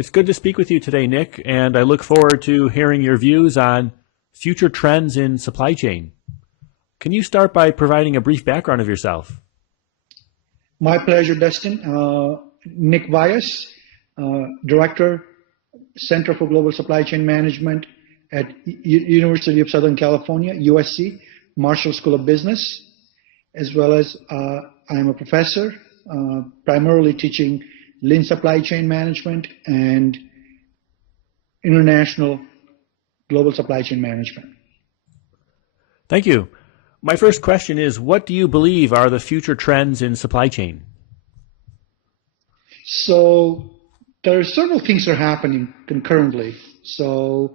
It's good to speak with you today, Nick, and I look forward to hearing your views on future trends in supply chain. Can you start by providing a brief background of yourself? My pleasure, Dustin. Nick Vyas, Director, Center for Global Supply Chain Management at University of Southern California, USC, Marshall School of Business, as well as I'm a professor, primarily teaching lean supply chain management and international global supply chain management. Thank you. My first question is, what do you believe are the future trends in supply chain? So there are several things that are happening concurrently. So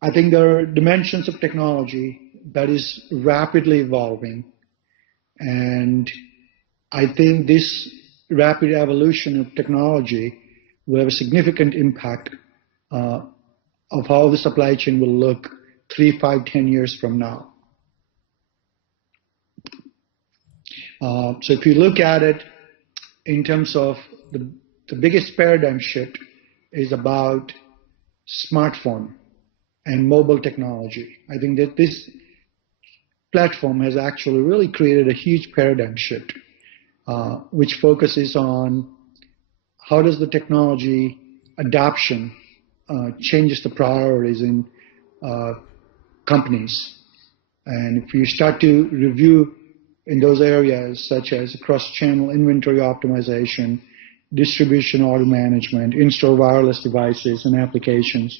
I think there are dimensions of technology that is rapidly evolving. And I think this rapid evolution of technology will have a significant impact of how the supply chain will look 3, 5, 10 years from now. So if you look at it in terms of the biggest paradigm shift is about smartphone and mobile technology. I think that this platform has actually really created a huge paradigm shift, which focuses on how does the technology adoption changes the priorities in companies. And if you start to review in those areas such as cross-channel inventory optimization, distribution order management, in-store wireless devices and applications,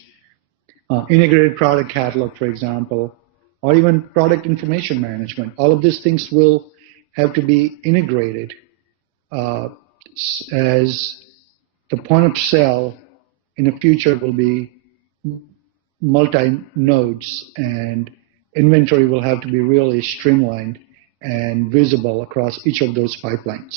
integrated product catalog, for example, or even product information management. All of these things will have to be integrated as the point of sale in the future will be multi-nodes, and inventory will have to be really streamlined and visible across each of those pipelines.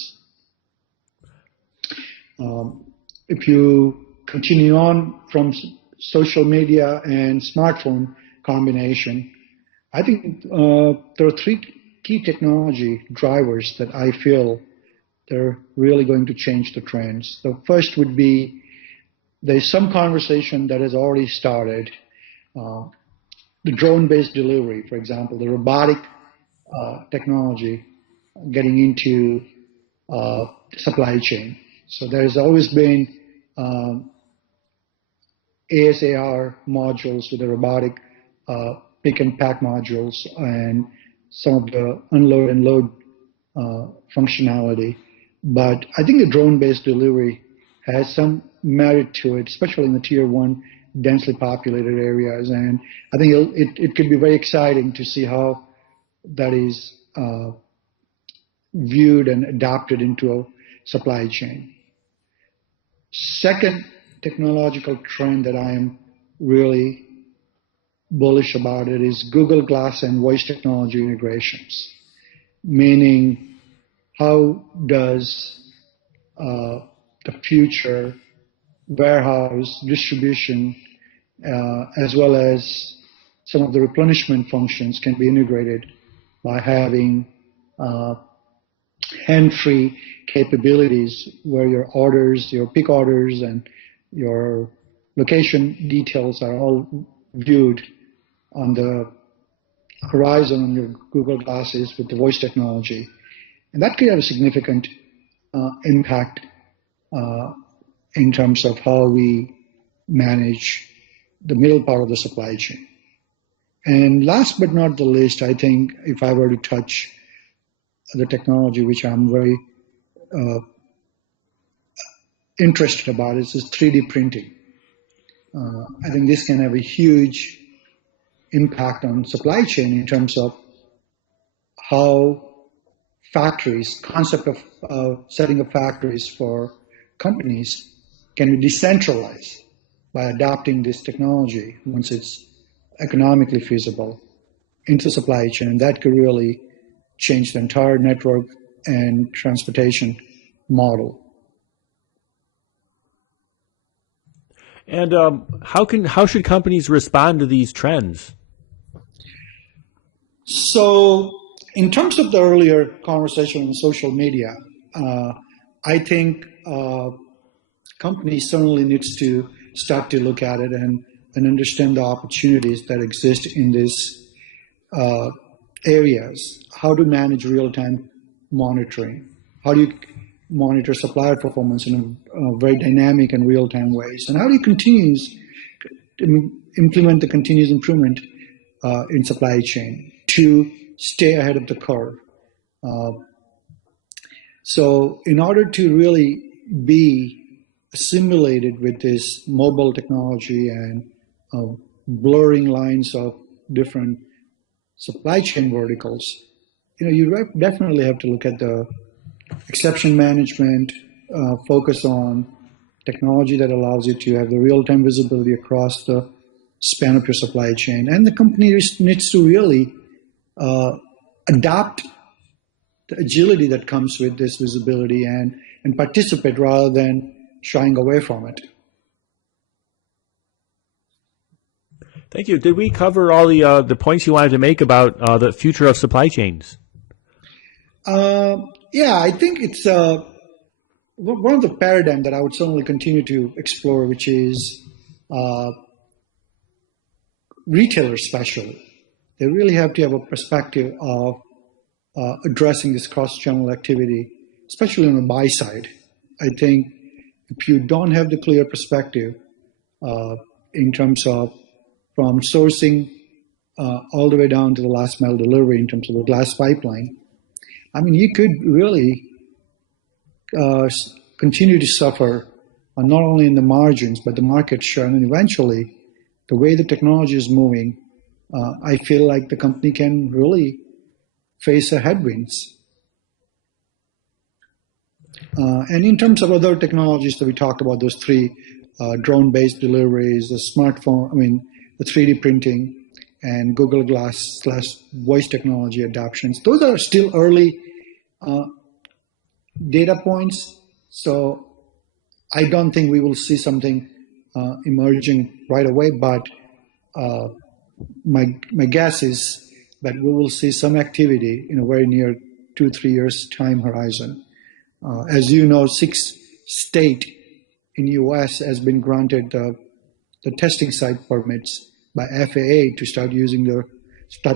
If you continue on from social media and smartphone combination, I think there are 3 key technology drivers that I feel they're really going to change the trends. The first would be there's some conversation that has already started. The drone-based delivery, for example, the robotic technology getting into supply chain. So there's always been ASAR modules with the robotic pick and pack modules and some of the unload and load functionality. But I think the drone-based delivery has some merit to it, especially in the tier 1 densely populated areas. And I think it could be very exciting to see how that is viewed and adopted into a supply chain. Second technological trend that I am really bullish about it is Google Glass and voice technology integrations, meaning how does the future warehouse distribution as well as some of the replenishment functions can be integrated by having hand-free capabilities where your orders, your pick orders, and your location details are all viewed on the horizon on your Google Glasses with the voice technology. And that could have a significant impact in terms of how we manage the middle part of the supply chain. And last but not the least, I think if I were to touch the technology which I'm very interested about is 3D printing. I think this can have a huge impact on supply chain in terms of how factories, concept of setting up factories for companies can be decentralized by adopting this technology once it's economically feasible into supply chain. And that could really change the entire network and transportation model. And how should companies respond to these trends? So in terms of the earlier conversation on social media, I think company certainly needs to start to look at it and understand the opportunities that exist in these areas. How to manage real-time monitoring? How do you monitor supplier performance in a very dynamic and real-time ways? And how do you implement the continuous improvement in supply chain to stay ahead of the curve? So in order to really be assimilated with this mobile technology and blurring lines of different supply chain verticals, you definitely have to look at the exception management, focus on technology that allows you to have the real-time visibility across the span of your supply chain. And the company needs to really adopt the agility that comes with this visibility and participate rather than shying away from it. Thank you. Did we cover all the points you wanted to make about the future of supply chains? Yeah, I think it's one of the paradigm that I would certainly continue to explore, which is retailers especially. They really have to have a perspective of addressing this cross-channel activity, especially on the buy side. I think if you don't have the clear perspective in terms of from sourcing all the way down to the last mile delivery in terms of the glass pipeline, I mean, you could really continue to suffer not only in the margins, but the market share. And eventually, the way the technology is moving, I feel like the company can really face a headwinds. And in terms of other technologies that we talked about, those three, drone-based deliveries, the smartphone, the 3D printing, and Google Glass / voice technology adoptions, those are still early data points. So I don't think we will see something emerging right away, but my guess is that we will see some activity in a very near 2-3 years time horizon. As you know, 6 states in U.S. has been granted the testing site permits by FAA to start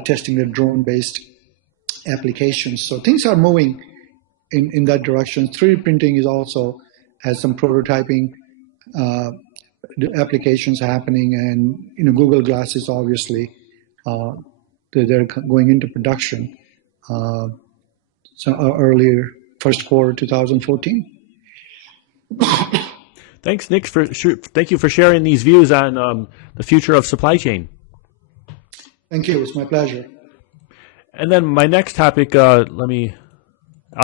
testing the drone-based applications. So things are moving in that direction. 3D printing is also has some prototyping applications happening, and Google Glass is obviously they're going into production. Earlier first quarter 2014. Thanks, Nick. Thank you for sharing these views on the future of supply chain. Thank you. It's my pleasure. And then my next topic, I'll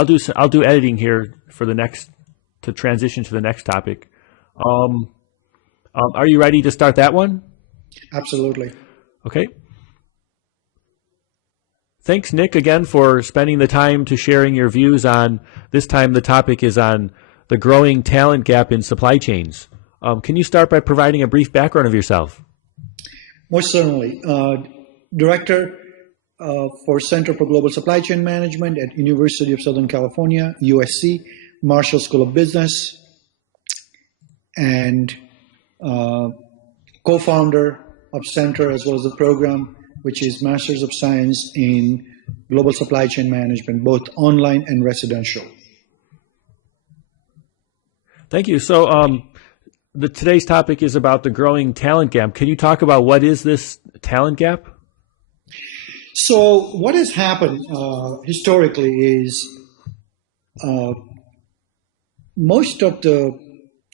do editing here for to transition to the next topic. Are you ready to start that one? Absolutely. Okay. Thanks, Nick, again for spending the time to sharing your views on, this time the topic is on the growing talent gap in supply chains. Can you start by providing a brief background of yourself? Most certainly. Director for Center for Global Supply Chain Management at University of Southern California, USC, Marshall School of Business, and co-founder of Center as well as the program, which is Masters of Science in Global Supply Chain Management, both online and residential. Thank you. So today's topic is about the growing talent gap. Can you talk about what is this talent gap? So what has happened historically is most of the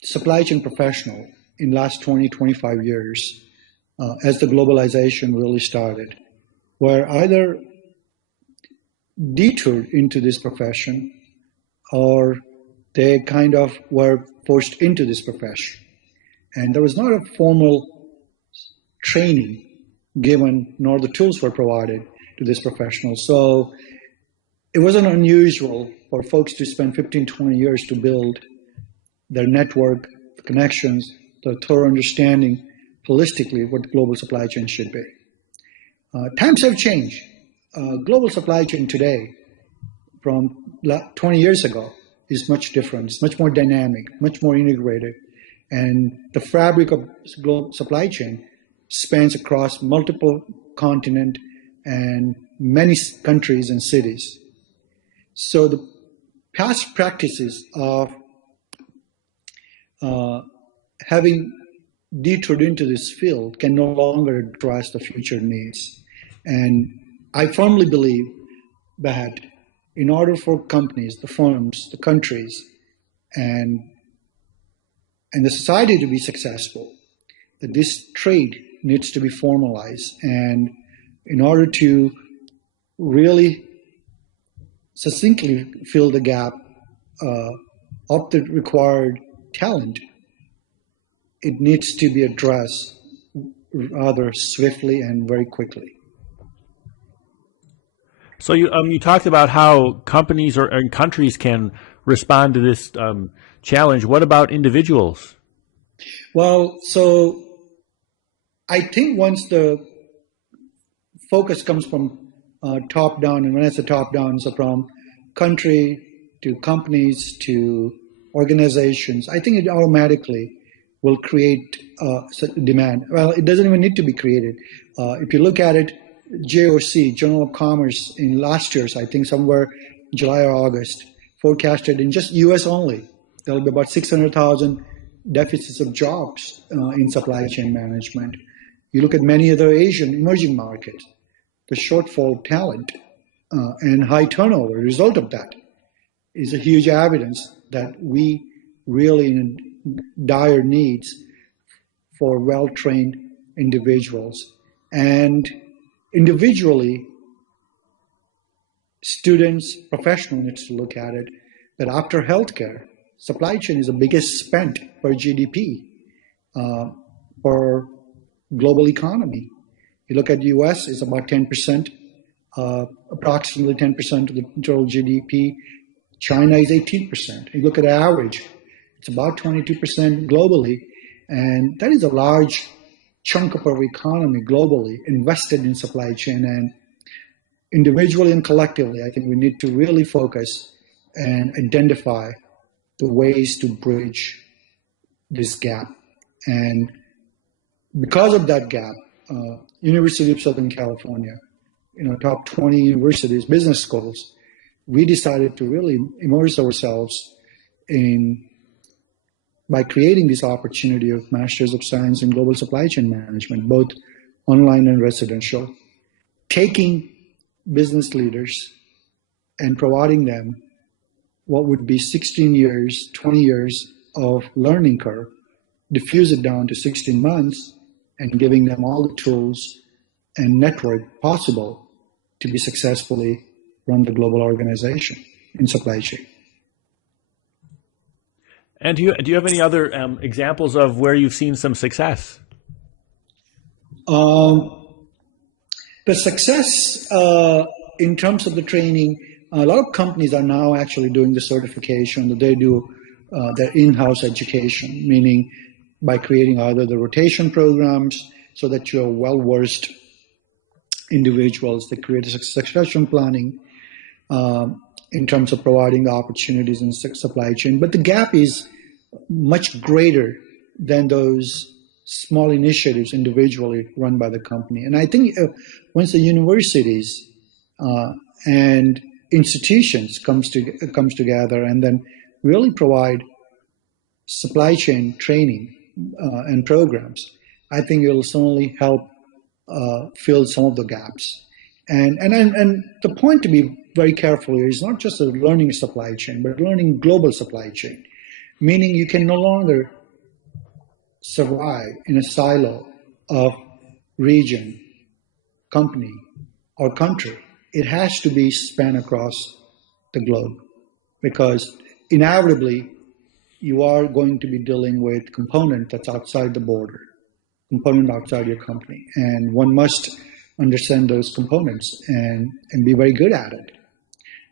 supply chain professional in last 20, 25 years, as the globalization really started, were either detoured into this profession or they kind of were forced into this profession. And there was not a formal training given, nor the tools were provided to this professional. So it wasn't unusual for folks to spend 15, 20 years to build their network, the connections, the thorough understanding holistically what the global supply chain should be. Times have changed. Global supply chain today from 20 years ago is much different. It's much more dynamic, much more integrated. And the fabric of global supply chain spans across multiple continents and many countries and cities. So the past practices of having detoured into this field can no longer address the future needs. And I firmly believe that in order for companies, the firms, the countries, and the society to be successful, that this trade needs to be formalized. And in order to really succinctly fill the gap of the required talent, it needs to be addressed rather swiftly and very quickly. So you talked about how companies and countries can respond to this challenge. What about individuals? Well, so I think once the focus comes from top down, and when I say top down, so from country to companies to organizations, I think it automatically will create demand. Well, it doesn't even need to be created. If you look at it, JOC, Journal of Commerce, in last year's, I think somewhere July or August, forecasted in just US only, there'll be about 600,000 deficits of jobs in supply chain management. You look at many other Asian emerging markets, the shortfall of talent and high turnover, result of that is a huge evidence that we really in dire needs for well-trained individuals. And individually, students, professionals need to look at it, that after healthcare, supply chain is the biggest spent per GDP for global economy. You look at the US, it's about 10%, approximately 10% of the total GDP. China is 18%. You look at the average, it's about 22% globally. And that is a large chunk of our economy globally invested in supply chain. And individually and collectively, I think we need to really focus and identify the ways to bridge this gap. And because of that gap, University of Southern California, top 20 universities, business schools, we decided to really immerse ourselves by creating this opportunity of Masters of Science in Global Supply Chain Management, both online and residential, taking business leaders and providing them what would be 16 years, 20 years of learning curve, diffuse it down to 16 months, and giving them all the tools and network possible to be successfully run the global organization in supply chain. And do you have any other examples of where you've seen some success? The success in terms of the training, a lot of companies are now actually doing the certification that they do their in-house education, meaning by creating either the rotation programs so that you're well-versed individuals that create a succession planning in terms of providing the opportunities in supply chain. But the gap is much greater than those small initiatives individually run by the company. And I think once the universities and institutions comes together and then really provide supply chain training and programs, I think it will certainly help fill some of the gaps. And the point to be very careful here is not just learning supply chain, but learning global supply chain, meaning you can no longer survive in a silo of region, company, or country. It has to be span across the globe, because inevitably you are going to be dealing with component that's outside the border, component outside your company, and one must understand those components and be very good at it.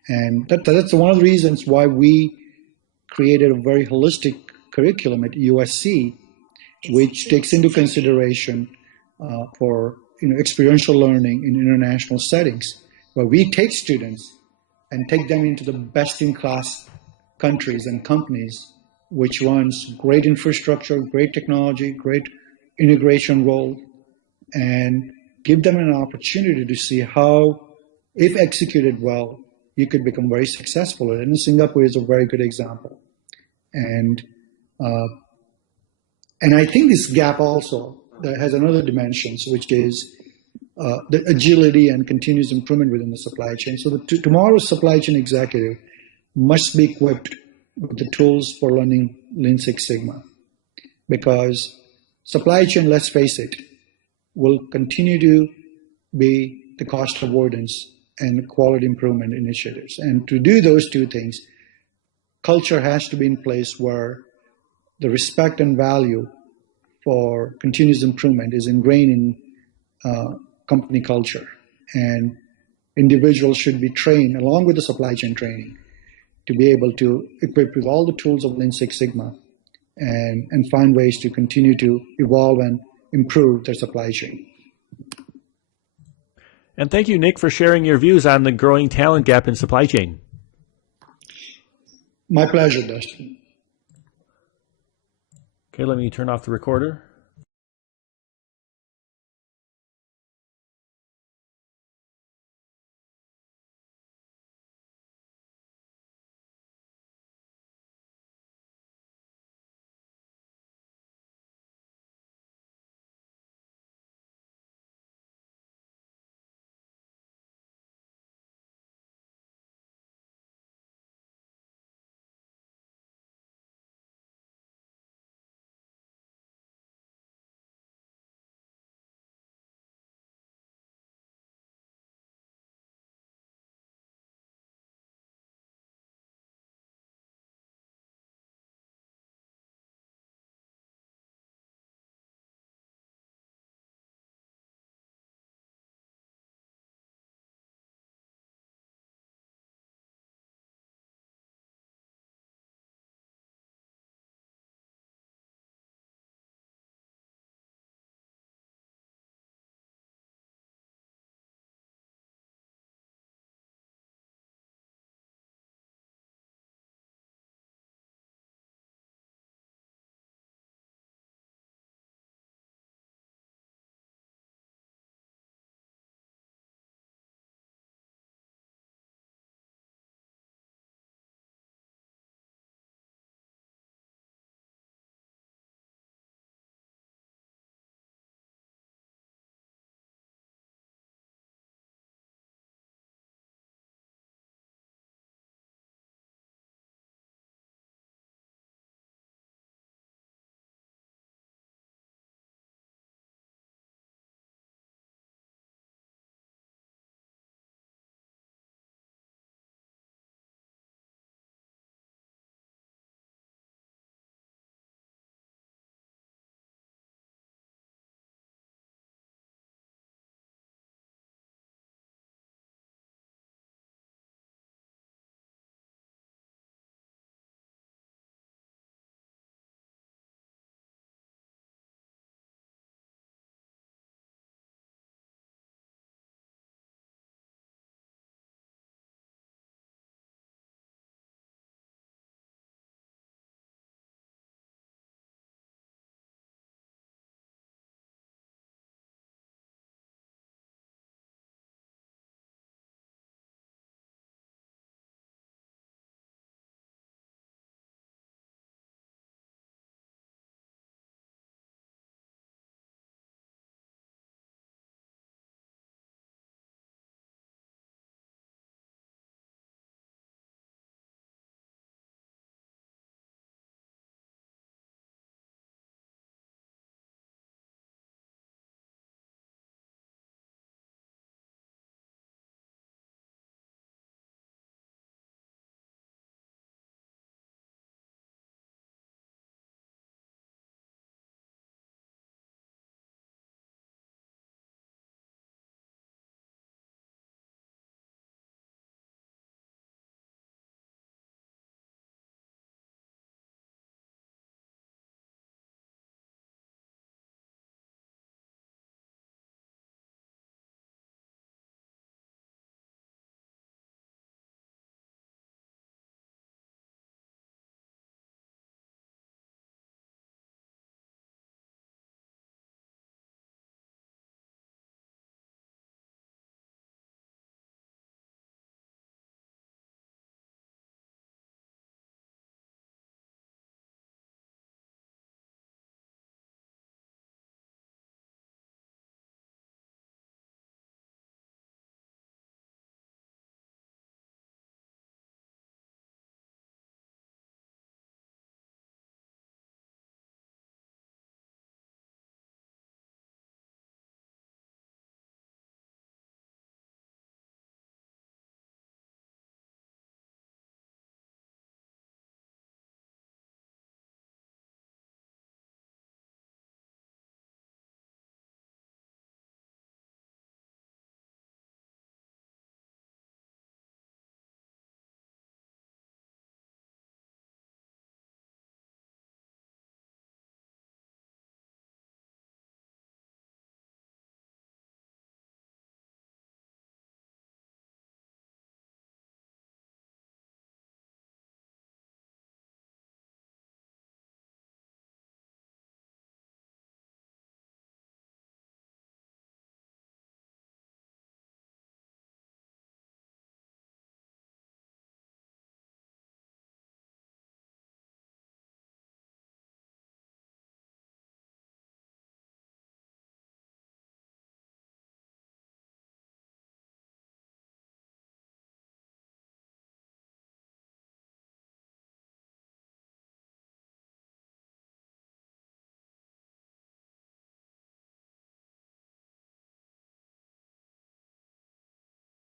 And that's one of the reasons why we created a very holistic curriculum at USC, which takes into consideration for experiential learning in international settings, where we take students and take them into the best-in-class countries and companies which runs great infrastructure, great technology, great integration role, and give them an opportunity to see how, if executed well, you could become very successful. And Singapore is a very good example. And I think this gap also that has another dimensions, which is the agility and continuous improvement within the supply chain. So tomorrow's supply chain executive must be equipped with the tools for learning Lean Six Sigma, because supply chain, let's face it, will continue to be the cost avoidance and quality improvement initiatives. And to do those two things, culture has to be in place where the respect and value for continuous improvement is ingrained in company culture. And individuals should be trained, along with the supply chain training, to be able to equip with all the tools of Lean Six Sigma and find ways to continue to evolve and improve their supply chain. And thank you, Nick, for sharing your views on the growing talent gap in supply chain. My pleasure, Dustin. Okay, let me turn off the recorder.